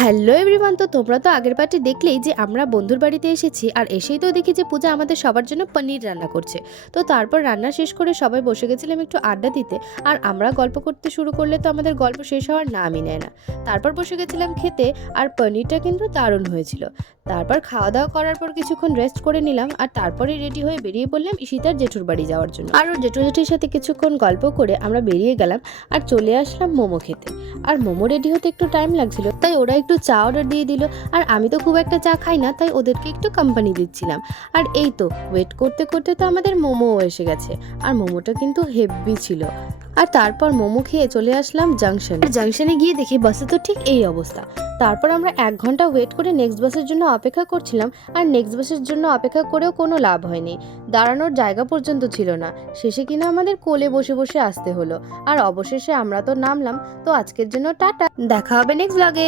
Hello everyone, তো তোমরা তো আগের পার্টে দেখলেই যে আমরা বন্ধুর বাড়িতে এসেছি, আর এসেই তো দেখি যে পূজা আমাদের সবার জন্য পনির রান্না করছে। তো তারপর রান্না শেষ করে সবাই বসে গেছিলাম একটু আড্ডা দিতে। আর আমরা গল্প করতে শুরু করলে তো আমাদের গল্প শেষ হওয়ার নামই নেয় না। তারপর বসে গেছিলাম খেতে, আর পনিরটা কিন্তু দারুণ হয়েছিল। তারপর খাওয়া দাওয়া করার পর কিছুক্ষণ রেস্ট করে নিলাম, আর তারপরে রেডি হয়ে বেরিয়ে পড়লাম ঈশিতার জেঠুর বাড়ি যাওয়ার জন্য। আর ওর জেঠু জেঠির সাথে কিছুক্ষণ গল্প করে আমরা বেরিয়ে গেলাম আর চলে আসলাম মোমো খেতে। আর মোমো রেডি হতে একটু টাইম লাগছিল, তাই ওরা একটু চা অর্ডার দিয়ে দিল। আর আমি তো খুব একটা চা খাই না, তাই ওদেরকে একটু কোম্পানি দিচ্ছিলাম। আর এই তো ওয়েট করতে করতে তো আমাদের মোমোও এসে গেছে, আর মোমোটা কিন্তু হেভি ছিল। আর তারপর মোমো খেয়ে চলে আসলাম জাংশনে গিয়ে দেখি বাসে তো ঠিক এই অবস্থা। তারপর আমরা 1 ঘন্টা ওয়েট করে নেক্সট বাসের জন্য অপেক্ষা করছিলাম, আর নেক্সট বাসের জন্য অপেক্ষা করেও কোনো লাভ হয়নি। দাঁড়ানোর জায়গা পর্যন্ত ছিল না, শেষে কিনা আমাদের কোলে বসে বসে আসতে হলো। আর অবশেষে আমরা তো নামলাম। তো আজকের জন্য টাটা, দেখা হবে নেক্সট ব্লগে।